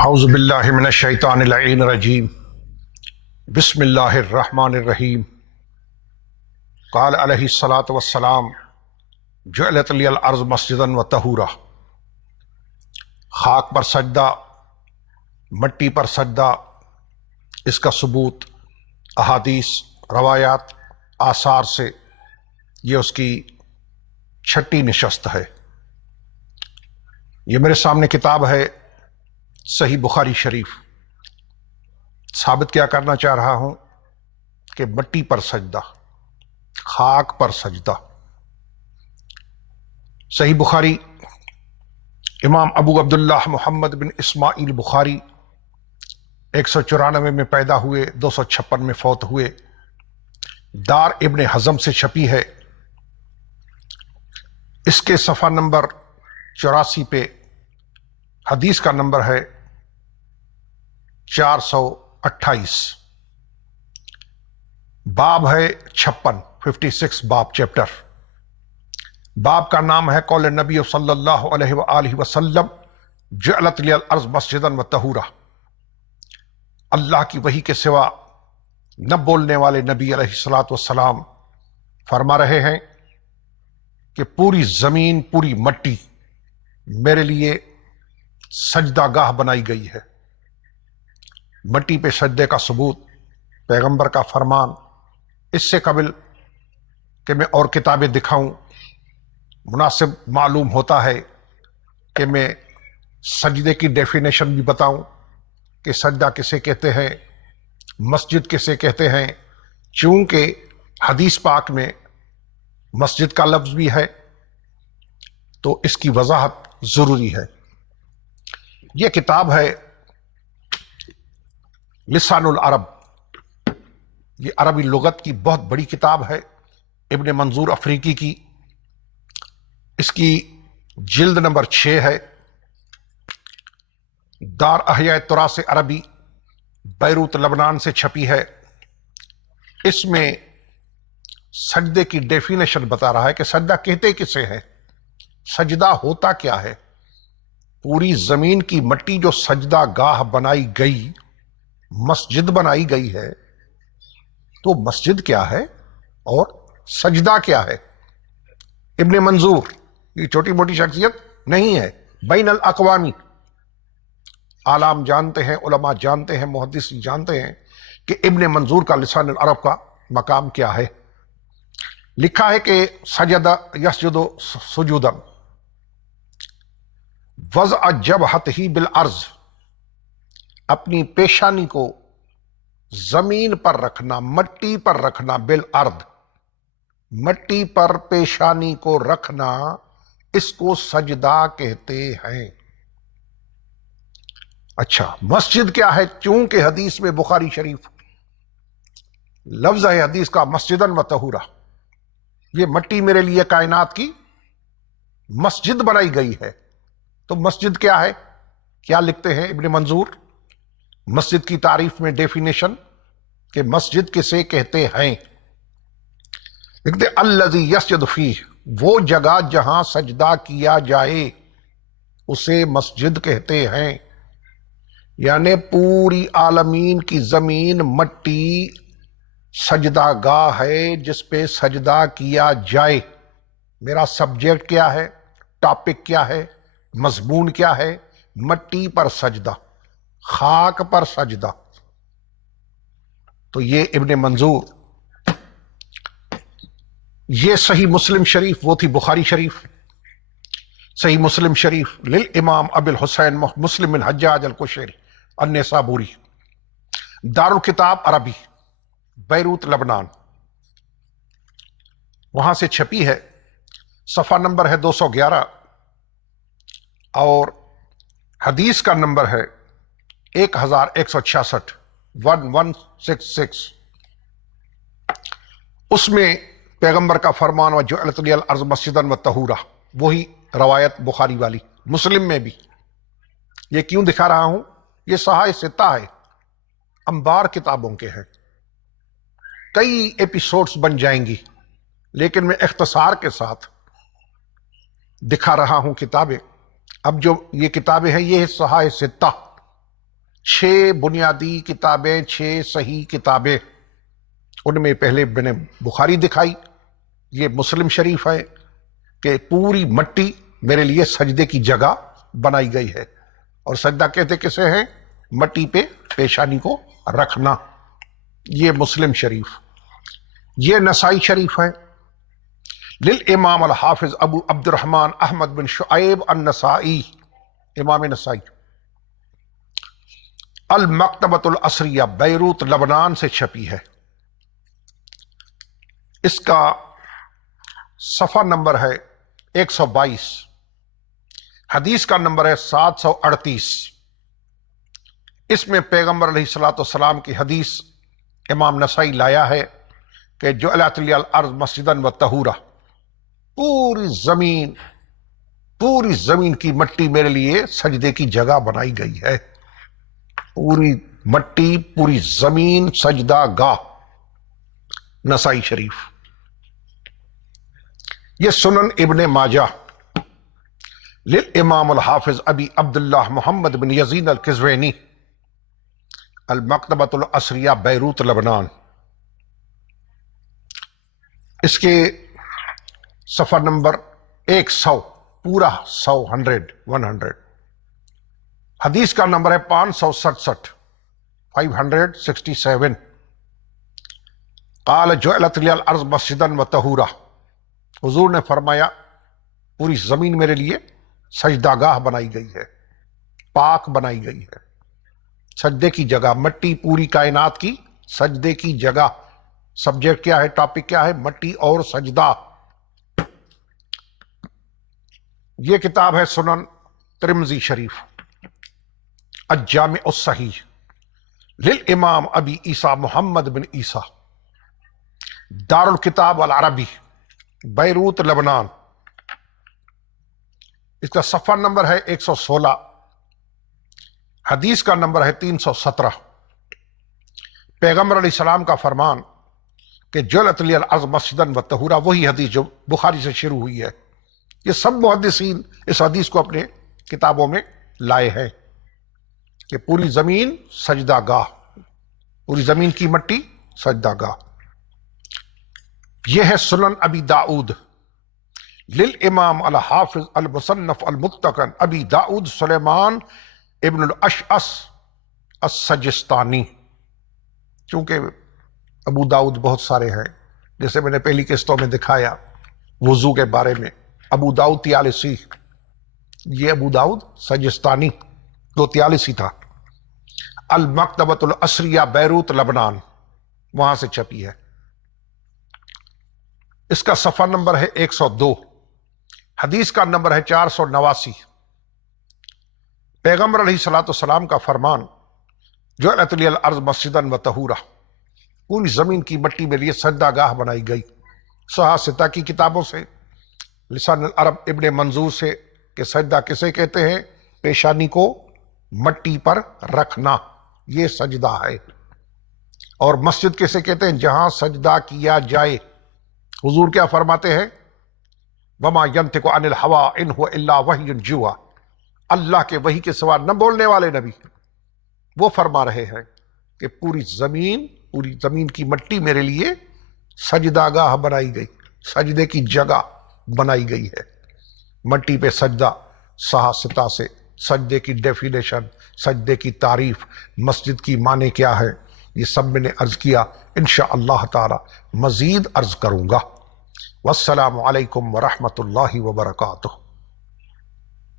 اعوذ باللہ من الشیطان اللعین الرجیم بسم اللہ الرحمن الرحیم قال علیہ الصلاۃ والسلام جعلت لی الارض مسجدا وطہورا۔ خاک پر سجدہ، مٹی پر سجدہ، اس کا ثبوت احادیث، روایات، آثار سے یہ اس کی چھٹی نشست ہے۔ یہ میرے سامنے کتاب ہے صحیح بخاری شریف۔ ثابت کیا کرنا چاہ رہا ہوں کہ مٹی پر سجدہ، خاک پر سجدہ۔ صحیح بخاری، امام ابو عبداللہ محمد بن اسماعیل بخاری 194 میں پیدا ہوئے، 256 میں فوت ہوئے، دار ابن حزم سے چھپی ہے۔ اس کے صفحہ نمبر 84 پہ حدیث کا نمبر ہے 428، باب ہے 56 باب چیپٹر۔ باب کا نام ہے قول نبی صلی اللہ علیہ وآلہ وسلم جعلت لی الارض مسجدا وطہورا۔ اللہ کی وحی کے سوا نہ بولنے والے نبی علیہ الصلوۃ والسلام فرما رہے ہیں کہ پوری زمین، پوری مٹی میرے لیے سجدہ گاہ بنائی گئی ہے۔ مٹی پہ سجدے کا ثبوت، پیغمبر کا فرمان، اس سے قبل کہ میں اور کتابیں دکھاؤں مناسب معلوم ہوتا ہے کہ میں سجدے کی ڈیفینیشن بھی بتاؤں کہ سجدہ کسے کہتے ہیں، مسجد کسے کہتے ہیں، چونکہ حدیث پاک میں مسجد کا لفظ بھی ہے تو اس کی وضاحت ضروری ہے۔ یہ کتاب ہے لسان العرب، یہ عربی لغت کی بہت بڑی کتاب ہے، ابن منظور افریقی کی۔ اس کی جلد نمبر 6 ہے، دار احیاء تراث عربی بیروت لبنان سے چھپی ہے۔ اس میں سجدے کی ڈیفینیشن بتا رہا ہے کہ سجدہ کہتے کسے ہیں، سجدہ ہوتا کیا ہے۔ پوری زمین کی مٹی جو سجدہ گاہ بنائی گئی، مسجد بنائی گئی ہے، تو مسجد کیا ہے اور سجدہ کیا ہے۔ ابن منظور یہ چھوٹی موٹی شخصیت نہیں ہے، بین الاقوامی عالم جانتے ہیں، علماء جانتے ہیں، محدث جانتے ہیں کہ ابن منظور کا لسان العرب کا مقام کیا ہے۔ لکھا ہے کہ سجد یسجد سجودا وضع جبہتہ بالارض، اپنی پیشانی کو زمین پر رکھنا، مٹی پر رکھنا، بالارض، مٹی پر پیشانی کو رکھنا، اس کو سجدہ کہتے ہیں۔ اچھا، مسجد کیا ہے؟ چونکہ حدیث میں بخاری شریف لفظ ہے حدیث کا مسجدا وطہورا، یہ مٹی میرے لیے کائنات کی مسجد بنائی گئی ہے۔ تو مسجد کیا ہے؟ کیا لکھتے ہیں ابن منظور مسجد کی تعریف میں ڈیفینیشن کہ مسجد کسے کہتے ہیں؟ لکھتے الذی یسجد فیہ، وہ جگہ جہاں سجدہ کیا جائے اسے مسجد کہتے ہیں۔ یعنی پوری عالمین کی زمین، مٹی سجدہ گاہ ہے جس پہ سجدہ کیا جائے۔ میرا سبجیکٹ کیا ہے، ٹاپک کیا ہے، مضمون کیا ہے؟ مٹی پر سجدہ، خاک پر سجدہ۔ تو یہ ابن منظور، یہ صحیح مسلم شریف، وہ تھی بخاری شریف۔ صحیح مسلم شریف للامام ابی الحسین مسلم بن حجاج القشیری النسابوری، دارالکتاب عربی بیروت لبنان، وہاں سے چھپی ہے۔ صفحہ نمبر ہے 211 اور حدیث کا نمبر ہے 1166، 1166۔ اس میں پیغمبر کا فرمان وجعلت لی الارض مسجدا وطہورا، وہی روایت بخاری والی، مسلم میں بھی۔ یہ کیوں دکھا رہا ہوں؟ یہ صحاح ستہ ہے، انبار کتابوں کے ہیں، کئی ایپیسوڈز بن جائیں گی، لیکن میں اختصار کے ساتھ دکھا رہا ہوں کتابیں۔ اب جو یہ کتابیں ہیں یہ صحاح ستہ، 6 بنیادی کتابیں، 6 صحیح کتابیں، ان میں پہلے میں نے بخاری دکھائی، یہ مسلم شریف ہے کہ پوری مٹی میرے لیے سجدے کی جگہ بنائی گئی ہے، اور سجدہ کہتے کسے ہیں؟ مٹی پہ پیشانی کو رکھنا، یہ مسلم شریف۔ یہ نسائی شریف ہے، للامام الحافظ ابو عبد الرحمن احمد بن شعیب النسائی، امام نسائی، المکتبۃ العصریہ، بیروت لبنان سے چھپی ہے۔ اس کا صفحہ نمبر ہے 122، حدیث کا نمبر ہے 738۔ اس میں پیغمبر علیہ الصلوۃ والسلام کی حدیث امام نسائی لایا ہے کہ جعلت لی الارض مسجدا وطہورا، پوری زمین کی مٹی میرے لیے سجدے کی جگہ بنائی گئی ہے، پوری مٹی، پوری زمین سجدہ گاہ، نسائی شریف۔ یہ سنن ابن ماجہ، للامام الحافظ ابی عبداللہ محمد بن یزید القزوینی، المکتبۃ العصریہ، بیروت لبنان۔ اس کے صفحہ نمبر 100، پورا 100 حدیث کا نمبر ہے 567، 567۔ قال جعلت لی الارض مسجدا وطہورا، حضور نے فرمایا پوری زمین میرے لیے سجدہ گاہ بنائی گئی ہے، پاک بنائی گئی ہے، سجدے کی جگہ، مٹی پوری کائنات کی سجدے کی جگہ۔ سبجیکٹ کیا ہے؟ ٹاپک کیا ہے؟ مٹی اور سجدہ۔ یہ کتاب ہے سنن ترمذی شریف، الجامع الصحیح، للامام ابی عیسیٰ محمد بن عیسیٰ، دار الکتاب العربی، بیروت لبنان۔ اس کا صفحہ نمبر ہے 116، حدیث کا نمبر ہے 317۔ پیغمبر علیہ السلام کا فرمان کہ جعلت لی الارض مسجدا وطہورا، وہی حدیث جو بخاری سے شروع ہوئی ہے۔ یہ سب محدثین اس حدیث کو اپنے کتابوں میں لائے ہیں کہ پوری زمین سجدہ گاہ، پوری زمین کی مٹی سجدہ گاہ۔ یہ ہے سنن ابی داؤد، للامام الحافظ المصنف المتقن ابی داؤد سلیمان ابن الاشعث السجستانی۔ چونکہ ابو داؤد بہت سارے ہیں، جیسے میں نے پہلی قسطوں میں دکھایا وضو کے بارے میں، ابو داؤد طیالسی، یہ ابو داؤد سجستانی جو طیالسی تھا، المکتبۃ العصریہ، بیروت لبنان، وہاں سے چھپی ہے۔ اس کا صفحہ نمبر ہے 102، حدیث کا نمبر ہے 489۔ پیغمبر علیہ الصلوۃ والسلام کا فرمان، جعلت لی الارض مسجدا وطہورا، پوری زمین کی مٹی میں لیے سجدہ گاہ بنائی گئی۔ صحاح ستہ کی کتابوں سے، لسان العرب ابن منظور سے، کہ سجدہ کسے کہتے ہیں؟ پیشانی کو مٹی پر رکھنا، یہ سجدہ ہے۔ اور مسجد کسے کہتے ہیں؟ جہاں سجدہ کیا جائے۔ حضور کیا فرماتے ہیں؟ وما ینطق عن الہوی ان هو الا وحی یوحی، اللہ کے وحی کے سوا نہ بولنے والے نبی وہ فرما رہے ہیں کہ پوری زمین کی مٹی میرے لیے سجدہ گاہ بنائی گئی، سجدے کی جگہ بنائی گئی ہے۔ مٹی پہ سجدہ، صحاح ستہ سے سجدے کی ڈیفینیشن، سجدے کی تعریف، مسجد کی معنی کیا ہے، یہ سب میں نے عرض کیا۔ انشاءاللہ تعالی مزید عرض کروں گا۔ والسلام علیکم ورحمۃ اللہ وبرکاتہ۔